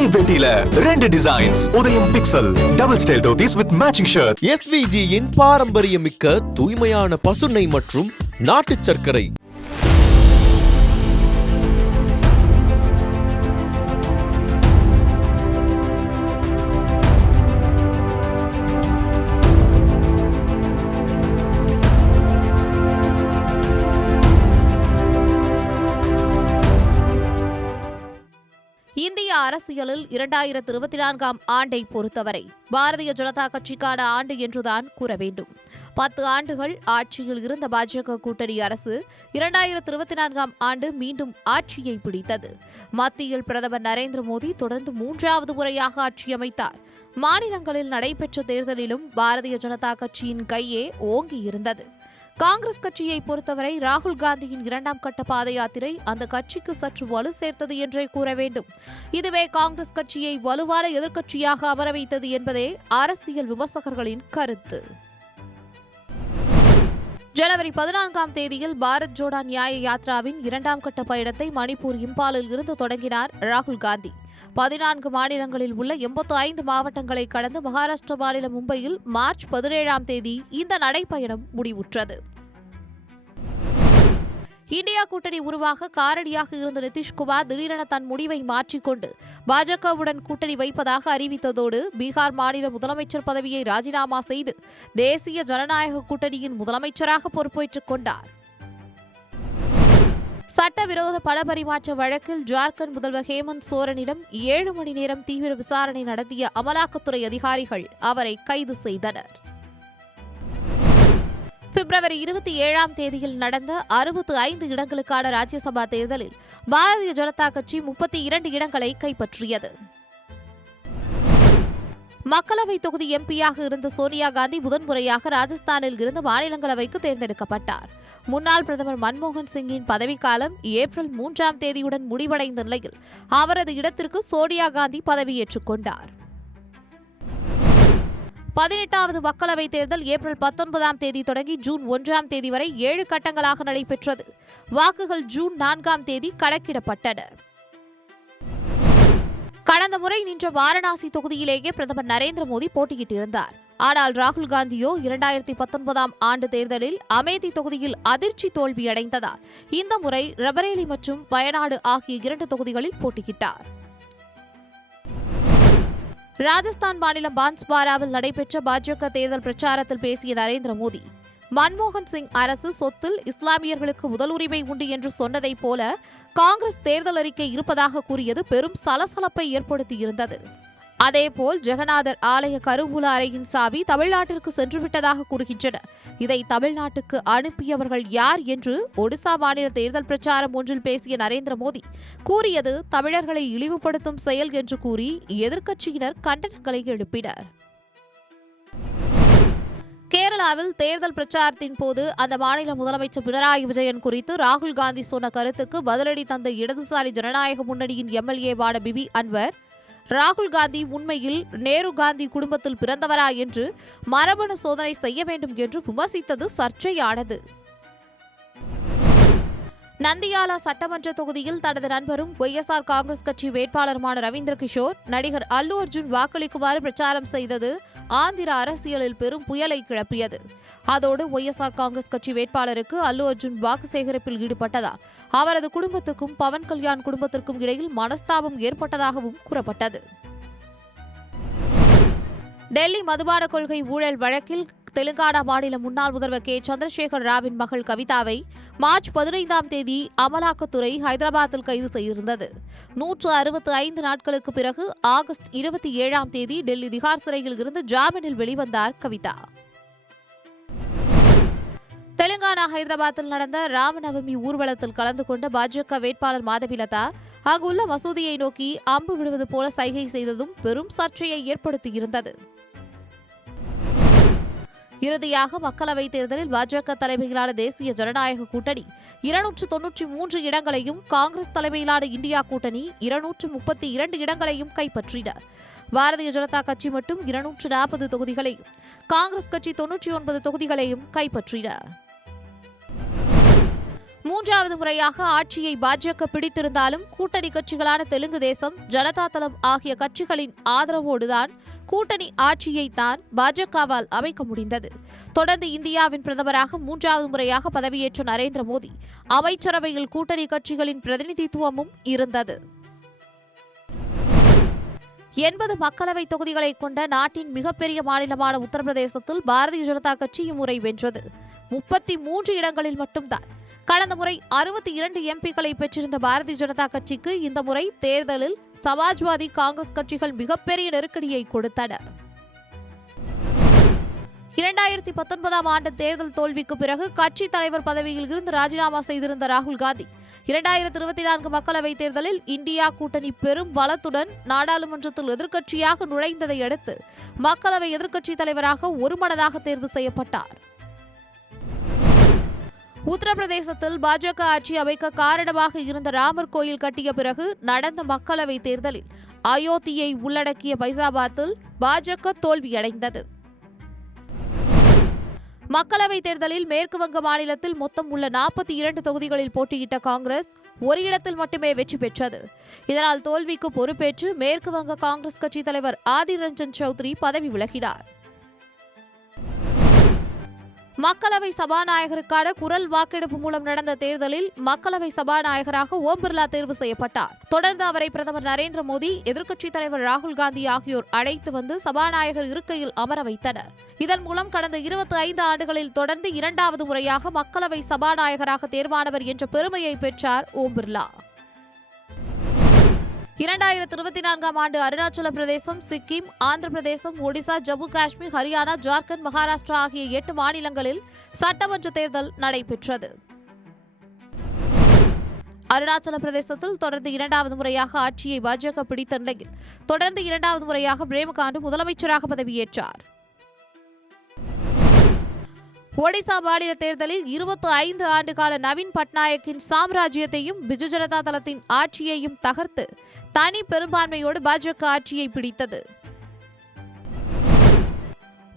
ஒரே வேட்டியில 2 designs. Udhayam pixel double style dhotis with matching shirt. SVGயின் பாரம்பரியமிக்க தூய்மையான பசுனை மற்றும் நாட்டு சர்க்கரை. இந்திய அரசியலில் 2024ஆம் ஆண்டை பொறுத்தவரை பாரதிய ஜனதா கட்சிக்கான ஆண்டு என்றுதான் கூற வேண்டும். 10 ஆண்டுகள் ஆட்சியில் இருந்த பாஜக கூட்டணி அரசு 2024ஆம் ஆண்டு மீண்டும் ஆட்சியை பிடித்தது. மத்தியில் பிரதமர் நரேந்திர மோடி தொடர்ந்து 3வது முறையாக ஆட்சி அமைத்தார். மாநிலங்களில் நடைபெற்ற தேர்தலிலும் பாரதிய ஜனதா கட்சியின் கையே ஓங்கி இருந்தது. காங்கிரஸ் கட்சியை பொறுத்தவரை ராகுல் காந்தியின் 2ஆம் கட்ட பாத யாத்திரை அந்த கட்சிக்கு சற்று வலு சேர்த்தது என்றே கூற வேண்டும். இதுவே காங்கிரஸ் கட்சியை வலுவான எதிர்க்கட்சியாக அமர வைத்தது என்பதே அரசியல் விமர்சகர்களின் கருத்து. ஜனவரி 14ஆம் தேதியில் பாரத் ஜோடோ நியாய யாத்ராவின் 2ஆம் கட்ட பயணத்தை மணிப்பூர் இம்பாலில் இருந்து தொடங்கினார் ராகுல் காந்தி. 14 மாநிலங்களில் உள்ள 85 மாவட்டங்களை கடந்து மகாராஷ்டிர மாநிலம் மும்பையில் மார்ச் 17ஆம் தேதி இந்த நடைப்பயணம் முடிவுற்றது. இந்தியா கூட்டணி உருவாக காரணியாக இருந்த நிதிஷ்குமார் திடீரென தன் முடிவை மாற்றிக்கொண்டு பாஜகவுடன் கூட்டணி வைப்பதாக அறிவித்ததோடு பீகார் மாநில முதலமைச்சர் பதவியை ராஜினாமா செய்து தேசிய ஜனநாயக கூட்டணியின் முதலமைச்சராக பொறுப்பேற்றுக் கொண்டார். சட்டவிரோத பணப்பரிமாற்ற வழக்கில் ஜார்க்கண்ட் முதல்வர் ஹேமந்த் சோரனிடம் 7 மணி நேரம் தீவிர விசாரணை நடத்திய அமலாக்கத்துறை அதிகாரிகள் அவரை கைது செய்தனர். பிப்ரவரி 27ஆம் தேதியில் நடந்த 65 இடங்களுக்கான ராஜ்யசபா தேர்தலில் பாரதிய ஜனதா கட்சி 32 இடங்களை கைப்பற்றியது. மக்களவை தொகுதி எம்பியாக இருந்த சோனியா காந்தி முதன்முறையாக ராஜஸ்தானில் இருந்து மாநிலங்களவைக்கு தேர்ந்தெடுக்கப்பட்டார். முன்னாள் பிரதமர் மன்மோகன் சிங்கின் பதவிக்காலம் ஏப்ரல் 3ஆம் தேதியுடன் முடிவடைந்த நிலையில் அவரது இடத்திற்கு சோனியா காந்தி பதவியேற்றுக் கொண்டார். 18வது மக்களவைத் தேர்தல் ஏப்ரல் 19ஆம் தேதி தொடங்கி ஜூன் 1ஆம் தேதி வரை 7 கட்டங்களாக நடைபெற்றது. வாக்குகள் ஜூன் 4ஆம் தேதி கணக்கிடப்பட்டன. கடந்த முறை நின்ற வாரணாசி தொகுதியிலேயே பிரதமர் நரேந்திர மோடி போட்டியிட்டிருந்தார். ஆனால் ராகுல் காந்தியோ 2019ஆம் ஆண்டு தேர்தலில் அமேதி தொகுதியில் அதிர்ச்சி தோல்வியடைந்ததால் இந்த முறை ரபரேலி மற்றும் வயநாடு ஆகிய 2 தொகுதிகளில் போட்டியிட்டார். ராஜஸ்தான் மாநிலம் பான்ஸ்வாராவில் நடைபெற்ற பாஜக தேர்தல் பிரச்சாரத்தில் பேசிய நரேந்திர மோடி, மன்மோகன் சிங் அரசு சொத்தில் இஸ்லாமியர்களுக்கு முதல் உரிமை உண்டு என்று சொன்னதைப் போல காங்கிரஸ் தேர்தல் அறிக்கை இருப்பதாக கூறியது பெரும் சலசலப்பை ஏற்படுத்தியிருந்தது. அதேபோல் ஜெகநாதர் ஆலய கருவூல அறையின் சாவி தமிழ்நாட்டிற்கு சென்றுவிட்டதாக கூறுகின்றனர். இதை தமிழ்நாட்டுக்கு அனுப்பியவர்கள் யார் என்று ஒடிசா மாநில தேர்தல் பிரச்சாரம் ஒன்றில் பேசிய நரேந்திர மோடி கூறியது தமிழர்களை இழிவுபடுத்தும் செயல் என்று கூறி எதிர்க்கட்சியினர் கண்டனங்களை எழுப்பினர். கேரளாவில் தேர்தல் பிரச்சாரத்தின் போது அந்த மாநில முதலமைச்சர் பினராயி விஜயன் குறித்து ராகுல் காந்தி சொன்ன கருத்துக்கு பதிலடி தந்த இடதுசாரி ஜனநாயக முன்னணியின் எம்எல்ஏவான பிபி அன்வர், ராகுல் காந்தி உண்மையில் நேரு காந்தி குடும்பத்தில் பிறந்தவரா என்று மரபணு சோதனை செய்ய வேண்டும் என்று விமர்சித்தது சர்ச்சையானது. நந்தியாலா சட்டமன்ற தொகுதியில் தனது நண்பரும் ஒய்எஸ்ஆர் காங்கிரஸ் கட்சி வேட்பாளருமான ரவீந்திர கிஷோர் நடிகர் அல்லு அர்ஜுன் வாக்களிக்குமாறு பிரச்சாரம் செய்தது ஆந்திர அரசியலில் பெரும் புயலை கிளப்பியது. அதோடு ஒய்எஸ்ஆர் காங்கிரஸ் கட்சி வேட்பாளருக்கு அல்லு அர்ஜுன் வாக்கு சேகரிப்பில் ஈடுபட்டதால் அவரது குடும்பத்துக்கும் பவன் கல்யாண் குடும்பத்திற்கும் இடையில் மனஸ்தாபம் ஏற்பட்டதாகவும் கூறப்பட்டது. டெல்லி மதுபான கொள்கை ஊழல் வழக்கில் தெலுங்கானா மாநில முன்னாள் முதல்வர் கே சந்திரசேகர் ராவின் மகள் கவிதாவை மார்ச் 15ஆம் தேதி அமலாக்கத்துறை ஹைதராபாத்தில் கைது செய்திருந்தது. 165 நாட்களுக்கு பிறகு ஆகஸ்ட் 27ஆம் தேதி டெல்லி திகார் சிறையில் இருந்து ஜாமீனில் வெளிவந்தார் கவிதா. தெலுங்கானா ஹைதராபாத்தில் நடந்த ராமநவமி ஊர்வலத்தில் கலந்து கொண்ட பாஜக வேட்பாளர் மாதவிலதா அங்குள்ள மசூதியை நோக்கி அம்பு விடுவது போல சைகை செய்ததும் பெரும் சர்ச்சையை ஏற்படுத்தியிருந்தது. இறுதியாக மக்களவைத் தேர்தலில் பாஜக தலைமையிலான தேசிய ஜனநாயக கூட்டணி 293 இடங்களையும் காங்கிரஸ் தலைமையிலான இந்தியா கூட்டணி 232 இடங்களையும் கைப்பற்றின. பாரதிய ஜனதா கட்சி மட்டும் 240 தொகுதிகளையும் காங்கிரஸ் கட்சி 99 தொகுதிகளையும் கைப்பற்றின. மூன்றாவது முறையாக ஆட்சியை பாஜக பிடித்திருந்தாலும் கூட்டணி கட்சிகளான தெலுங்கு தேசம், ஜனதா தளம் ஆகிய கட்சிகளின் ஆதரவோடுதான் கூட்டணி ஆட்சியை தான் பாஜகவால் அமைக்க முடிந்தது. தொடர்ந்து இந்தியாவின் பிரதமராக மூன்றாவது முறையாக பதவியேற்ற நரேந்திர மோடி அமைச்சரவையில் கூட்டணி கட்சிகளின் பிரதிநிதித்துவமும் இருந்தது. 80 மக்களவை தொகுதிகளை கொண்ட நாட்டின் மிகப்பெரிய மாநிலமான உத்தரப்பிரதேசத்தில் பாரதிய ஜனதா கட்சி இம்முறை வென்றது. 33 இடங்களில் மட்டும்தான். கடந்த முறை 62 எம்பிக்களை பெற்றிருந்த பாரதிய ஜனதா கட்சிக்கு இந்த முறை தேர்தலில் சமாஜ்வாதி, காங்கிரஸ் கட்சிகள் மிகப்பெரிய நெருக்கடியை கொடுத்தன. 2019 ஆண்டு தேர்தல் தோல்விக்கு பிறகு கட்சி தலைவர் பதவியில் இருந்து ராஜினாமா செய்திருந்த ராகுல் காந்தி 2024 மக்களவைத் தேர்தலில் இந்தியா கூட்டணி பெரும் பலத்துடன் நாடாளுமன்றத்தில் எதிர்க்கட்சியாக நுழைந்ததை அடுத்து மக்களவை எதிர்க்கட்சித் தலைவராக ஒருமனதாக தேர்வு செய்யப்பட்டார். உத்தரப்பிரதேசத்தில் பாஜக ஆட்சி அமைக்க காரணமாக இருந்த ராமர் கோயில் கட்டிய பிறகு நடந்த மக்களவை தேர்தலில் அயோத்தியை உள்ளடக்கிய பைசாபாத்தில் பாஜக தோல்வியடைந்தது. மக்களவைத் தேர்தலில் மேற்குவங்க மாநிலத்தில் மொத்தம் உள்ள 42 தொகுதிகளில் போட்டியிட்ட காங்கிரஸ் ஒரு இடத்தில் மட்டுமே வெற்றி பெற்றது. இதனால் தோல்விக்கு பொறுப்பேற்று மேற்குவங்க காங்கிரஸ் கட்சி தலைவர் ஆதிர் ரஞ்சன் சௌத்ரி பதவி விலகினார். மக்களவை சபாநாயகருக்கான குரல் வாக்கெடுப்பு மூலம் நடந்த தேர்தலில் மக்களவை சபாநாயகராக ஓம் பிர்லா தேர்வு செய்யப்பட்டார். தொடர்ந்து அவரை பிரதமர் நரேந்திர மோடி, எதிர்க்கட்சித் தலைவர் ராகுல் காந்தி ஆகியோர் அழைத்து வந்து சபாநாயகர் இருக்கையில் அமர வைத்தனர். இதன் மூலம் கடந்த 25 ஆண்டுகளில் தொடர்ந்து 2வது முறையாக மக்களவை சபாநாயகராக தேர்வானவர் என்ற பெருமையை பெற்றார் ஓம் பிர்லா. 2024 ஆண்டு அருணாச்சல பிரதேசம், சிக்கிம், ஆந்திர பிரதேசம், ஒடிசா, ஜம்மு காஷ்மீர், ஹரியானா, ஜார்க்கண்ட், மகாராஷ்டிரா ஆகிய 8 மாநிலங்களில் சட்டமன்ற தேர்தல் நடைபெற்றது. அருணாச்சல பிரதேசத்தில் தொடர்ந்து 2வது முறையாக ஆட்சியை பாஜக பிடித்த நிலையில் தொடர்ந்து 2வது முறையாக பிரேமகாண்டு முதலமைச்சராக பதவியேற்றார். ஒடிசா மாநில தேர்தலில் 25 ஆண்டு கால நவீன் பட்நாயக்கின் சாம்ராஜ்யத்தையும் பிஜு ஜனதா தளத்தின் ஆட்சியையும் தகர்த்து தனி பெரும்பான்மையோடு பாஜக ஆட்சியை பிடித்தது.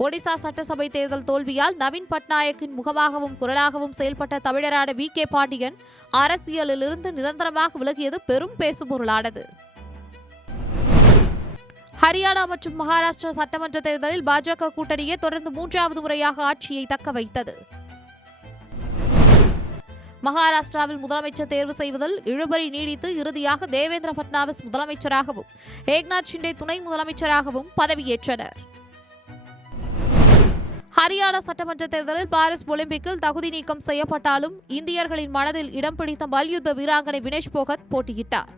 ஒடிசா சட்டசபை தேர்தல் தோல்வியால் நவீன் பட்நாயக்கின் முகமாகவும் குரலாகவும் செயல்பட்ட தமிழரான வி கே பாண்டியன் அரசியலிலிருந்து நிரந்தரமாக விலகியது பெரும் பேசுபொருளானது. ஹரியானா மற்றும் மகாராஷ்டிரா சட்டமன்ற தேர்தலில் பாஜக கூட்டணியே தொடர்ந்து 3வது முறையாக ஆட்சியை தக்க வைத்தது. மகாராஷ்டிராவில் முதலமைச்சர் தேர்வு செய்வதில் இழுபறி நீடித்து இறுதியாக தேவேந்திர பட்னாவிஸ் முதலமைச்சராகவும் ஏக்நாத் ஷிண்டே துணை முதலமைச்சராகவும் பதவியேற்றனர். ஹரியானா சட்டமன்ற தேர்தலில் பாரிஸ் ஒலிம்பிக்கில் தகுதி நீக்கம் செய்யப்பட்டாலும் இந்தியர்களின் மனதில் இடம் பிடித்த மல்யுத்த வீராங்கனை வினேஷ் போகத் போட்டியிட்டார்.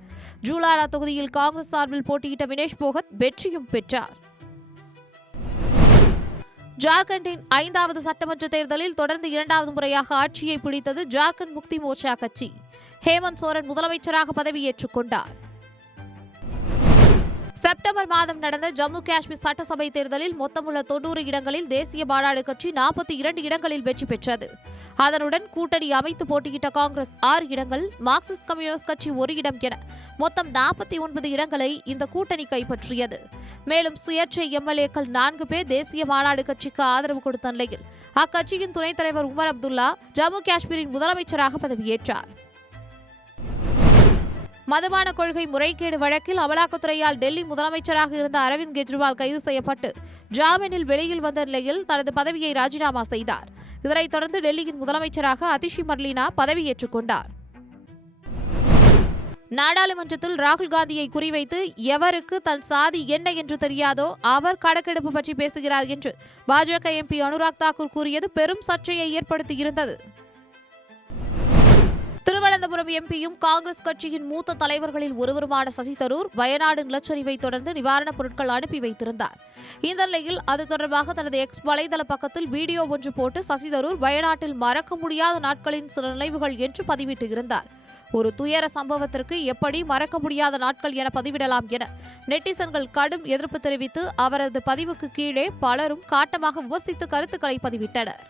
ஜூலானா தொகுதியில் காங்கிரஸ் சார்பில் போட்டியிட்ட வினேஷ் போகத் வெற்றியும் பெற்றார். ஜார்க்கண்டின் 5வது சட்டமன்ற தேர்தலில் தொடர்ந்து 2வது முறையாக ஆட்சியை பிடித்தது ஜார்க்கண்ட் முக்தி மோர்ச்சா கட்சி. ஹேமந்த் சோரன் முதலமைச்சராக பதவியேற்றுக் கொண்டார். செப்டம்பர் மாதம் நடந்த ஜம்மு காஷ்மீர் சட்டசபை தேர்தலில் மொத்தமுள்ள 90 இடங்களில் தேசிய மாநாடு கட்சி 42 இடங்களில் வெற்றி பெற்றது. அதனுடன் கூட்டணி அமைத்து போட்டியிட்ட காங்கிரஸ் 6 இடங்கள், மார்க்சிஸ்ட் கம்யூனிஸ்ட் கட்சி 1 இடம் என மொத்தம் 49 இடங்களை இந்த கூட்டணி கைப்பற்றியது. மேலும் சுயேட்சை எம்எல்ஏக்கள் 4 பேர் தேசிய மாநாடு கட்சிக்கு ஆதரவு கொடுத்த நிலையில் அக்கட்சியின் துணைத் தலைவர் உமர் அப்துல்லா ஜம்மு காஷ்மீரின் முதலமைச்சராக பதவியேற்றார். மதுபான கொள்கை முறைகேடு வழக்கில் அமலாக்கத்துறையால் டெல்லி முதலமைச்சராக இருந்த அரவிந்த் கெஜ்ரிவால் கைது செய்யப்பட்டு ஜாமீனில் வெளியில் வந்த நிலையில் தனது பதவியை ராஜினாமா செய்தார். இதனைத் தொடர்ந்து டெல்லியின் முதலமைச்சராக அதிஷி மர்லீனா பதவியேற்றுக் கொண்டார். நாடாளுமன்றத்தில் ராகுல் காந்தியை குறிவைத்து எவருக்கு தன் சாதி என்ன என்று தெரியாதோ அவர் கணக்கெடுப்பு பற்றி பேசுகிறார் என்று பாஜக எம்பி அனுராக் தாக்கூர் கூறியது பெரும் சர்ச்சையை ஏற்படுத்தியிருந்தது. திருவனந்தபுரம் எம்பியும் காங்கிரஸ் கட்சியின் மூத்த தலைவர்களில் ஒருவருமான சசி தரூர் வயநாடு நிலச்சரிவை தொடர்ந்து நிவாரணப் பொருட்கள் அனுப்பி வைத்திருந்தார். இந்த நிலையில் அது தொடர்பாக தனது எக்ஸ் வலைதள பக்கத்தில் வீடியோ ஒன்று போட்டு சசி தரூர் வயநாட்டில் மறக்க முடியாத நாட்களின் சில நினைவுகள் என்று பதிவிட்டு இருந்தார். ஒரு துயர சம்பவத்திற்கு எப்படி மறக்க முடியாத நாட்கள் என பதிவிடலாம் என நெட்டிசன்கள் கடும் எதிர்ப்பு தெரிவித்து அவரது பதிவுக்கு கீழே பலரும் காட்டமாக விமர்சித்து கருத்துக்களை பதிவிட்டனர்.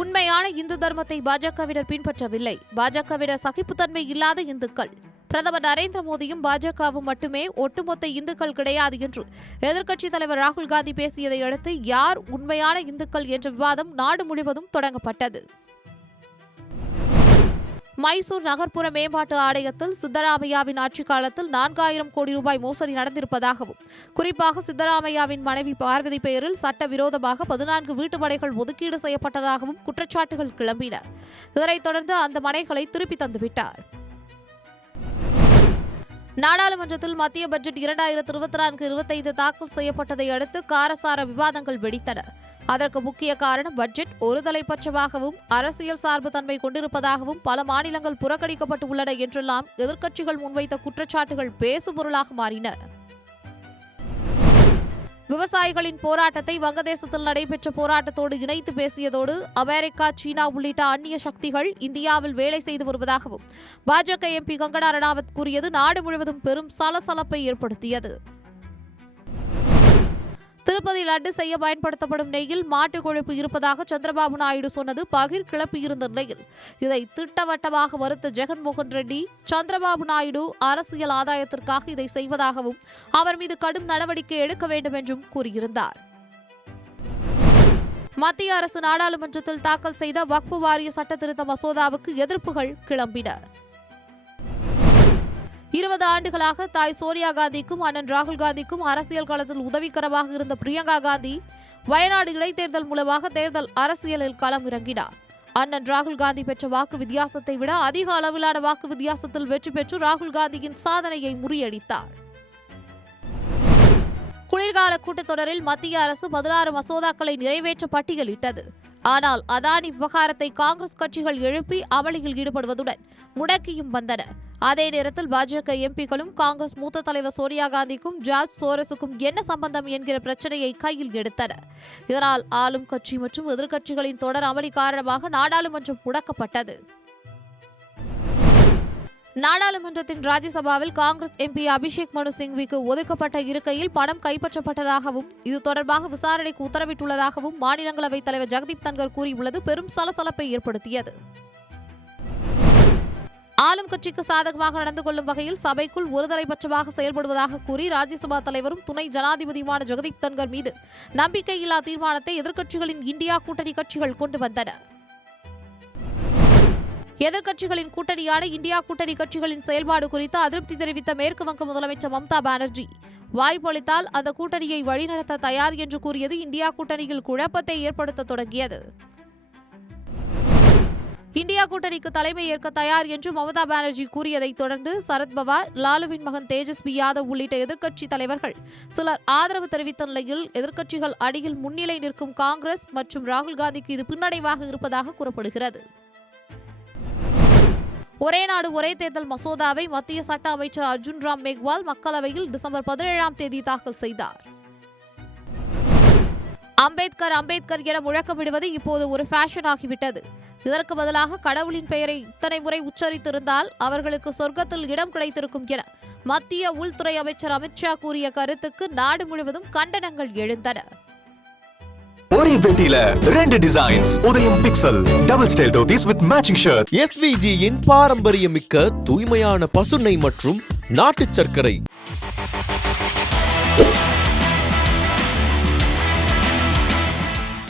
உண்மையான இந்து தர்மத்தை பாஜகவினர் பின்பற்றவில்லை. பாஜகவினர் சகிப்புத்தன்மை இல்லாத இந்துக்கள். பிரதமர் நரேந்திர மோடியும் பாஜகவும் மட்டுமே ஒட்டுமொத்த இந்துக்கள் கிடையாது என்று எதிர்க்கட்சித் தலைவர் ராகுல் காந்தி பேசியதை அடுத்து யார் உண்மையான இந்துக்கள் என்ற விவாதம் நாடு முழுவதும் தொடங்கப்பட்டது. மைசூர் நகர்ப்புற மேம்பாட்டு ஆணையத்தில் சித்தராமையாவின் ஆட்சிக் காலத்தில் 4000 கோடி ரூபாய் மோசடி நடந்திருப்பதாகவும், குறிப்பாக சித்தராமையாவின் மனைவி பார்வதி பெயரில் சட்டவிரோதமாக 14 வீட்டு மனைகள் ஒதுக்கீடு செய்யப்பட்டதாகவும் குற்றச்சாட்டுகள் கிளம்பின. இதனைத் தொடர்ந்து அந்த மனைகளை திருப்பி தந்துவிட்டார். நாடாளுமன்றத்தில் மத்திய பட்ஜெட் 2024-25 தாக்கல் செய்யப்பட்டதை அடுத்து காரசார விவாதங்கள் வெடித்தன. அதற்கு முக்கிய காரணம் பட்ஜெட் ஒருதலைப்பட்சமாகவும் அரசியல் சார்பு தன்மை கொண்டிருப்பதாகவும் பல மாநிலங்கள் புறக்கணிக்கப்பட்டு உள்ளன என்றெல்லாம் எதிர்க்கட்சிகள் முன்வைத்த குற்றச்சாட்டுகள் பேசுபொருளாக மாறின. விவசாயிகளின் போராட்டத்தை வங்கதேசத்தில் நடைபெற்ற போராட்டத்தோடு இணைத்து பேசியதோடு அமெரிக்கா, சீனா உள்ளிட்ட அந்நிய சக்திகள் இந்தியாவில் வேலை செய்து வருவதாகவும் பாஜக எம்பி கங்கனா ரணாவத் கூறியது நாடு முழுவதும் பெரும் சலசலப்பை ஏற்படுத்தியது. திருப்பதி லட்டு செய்ய பயன்படுத்தப்படும் நெய்யில் மாட்டு கொழுப்பு இருப்பதாக சந்திரபாபு நாயுடு சொன்னது பகிர் கிளப்பியிருந்த நிலையில் இதை திட்டவட்டமாக மறுத்த ஜெகன்மோகன் ரெட்டி, சந்திரபாபு நாயுடு அரசியல் ஆதாயத்திற்காக இதை செய்வதாகவும் அவர் மீது கடும் நடவடிக்கை எடுக்க வேண்டும் என்றும் கூறியிருந்தார். மத்திய அரசு நாடாளுமன்றத்தில் தாக்கல் செய்த வக்ஃபு வாரிய சட்ட திருத்த மசோதாவுக்கு எதிர்ப்புகள் கிளம்பின. 20 ஆண்டுகளாக தாய் சோனியா காந்திக்கும் அண்ணன் ராகுல் காந்திக்கும் அரசியல் களத்தில் உதவிகரமாக இருந்த பிரியங்கா காந்தி வயநாடு இடைத்தேர்தல் மூலமாக தேர்தல் அரசியலில் களம் இறங்கினார். அண்ணன் ராகுல் காந்தி பெற்ற வாக்கு வித்தியாசத்தை விட அதிக அளவிலான வாக்கு வித்தியாசத்தில் வெற்றி பெற்று ராகுல் காந்தியின் சாதனையை முறியடித்தார். குளிர்கால கூட்டத்தொடரில் மத்திய அரசு 16 மசோதாக்களை நிறைவேற்ற பட்டியலிட்டது. ஆனால் அதானி விவகாரத்தை காங்கிரஸ் கட்சிகள் எழுப்பி அமளியில் ஈடுபடுவதுடன் முடக்கியும் வந்தன. அதே நேரத்தில் பாஜக எம்பிக்களும் காங்கிரஸ் மூத்த தலைவர் சோனியா காந்திக்கும் ஜார்ஜ் சோரஸுக்கும் என்ன சம்பந்தம் என்கிற பிரச்சனையை கையில் எடுத்தனர். இதனால் ஆளும் கட்சி மற்றும் எதிர்க்கட்சிகளின் தொடர் அமளி காரணமாக நாடாளுமன்றம் முடக்கப்பட்டது. நாடாளுமன்றத்தின் ராஜ்யசபாவில் காங்கிரஸ் எம்பி அபிஷேக் மனு சிங்விக்கு ஒதுக்கப்பட்ட இருக்கையில் பணம் கைப்பற்றப்பட்டதாகவும் இது தொடர்பாக விசாரணைக்கு உத்தரவிட்டுள்ளதாகவும் மாநிலங்களவைத் தலைவர் ஜெகதீப் தன்கர் கூறியுள்ளது பெரும் சலசலப்பை ஏற்படுத்தியது. ஆளும் கட்சிக்கு சாதகமாக நடந்து கொள்ளும் வகையில் சபைக்குள் ஒருதலைப்பட்சமாக செயல்படுவதாக கூறி ராஜ்யசபா தலைவரும் துணை ஜனாதிபதியுமான ஜெகதீப் தன்கர் மீது நம்பிக்கையில்லா தீர்மானத்தை எதிர்க்கட்சிகளின் இந்தியா கூட்டணி கட்சிகள் கொண்டு வந்தன. எதிர்க்கட்சிகளின் கூட்டணியான இந்தியா கூட்டணி கட்சிகளின் செயல்பாடு குறித்து அதிருப்தி தெரிவித்த மேற்கு வங்க முதலமைச்சர் மம்தா பானர்ஜி வாய்ப்பளித்தால் அந்த கூட்டணியை வழிநடத்த தயார் என்று கூறியது இந்தியா கூட்டணியில் குழப்பத்தை ஏற்படுத்த தொடங்கியது. இந்தியா கூட்டணிக்கு தலைமை ஏற்க தயார் என்று மம்தா பானர்ஜி கூறியதைத் தொடர்ந்து சரத்பவார், லாலுவின் மகன் தேஜஸ்வி யாதவ் உள்ளிட்ட எதிர்க்கட்சி தலைவர்கள் சிலர் ஆதரவு தெரிவித்த நிலையில் எதிர்க்கட்சிகள் அடியில் முன்னிலை நிற்கும் காங்கிரஸ் மற்றும் ராகுல் காந்திக்கு இது பின்னடைவாக இருப்பதாக கூறப்படுகிறது. ஒரே நாடு ஒரே தேர்தல் மசோதாவை மத்திய சட்ட அமைச்சர் அர்ஜுன் ராம் மேக்வால் மக்களவையில் டிசம்பர் 17ஆம் தேதி தாக்கல் செய்தார். அம்பேத்கர் என முழக்கமிடுவது இப்போது ஒரு ஃபேஷன் ஆகிவிட்டது. இதற்கு பதிலாக கடவுளின் பெயரை இத்தனை முறை உச்சரித்திருந்தால் அவர்களுக்கு சொர்க்கத்தில் இடம் கிடைத்திருக்கும் என மத்திய உள்துறை அமைச்சர் அமித்ஷா கூறிய கருத்துக்கு நாடு முழுவதும் கண்டனங்கள் எழுந்தன. ஒரே பெட்டியில 2 designs. Udhayam pixel double style dhotis with matching shirt. SVGயின் பாரம்பரியமிக்க தூய்மையான பசுனை மற்றும் நாட்டுச் சர்க்கரை.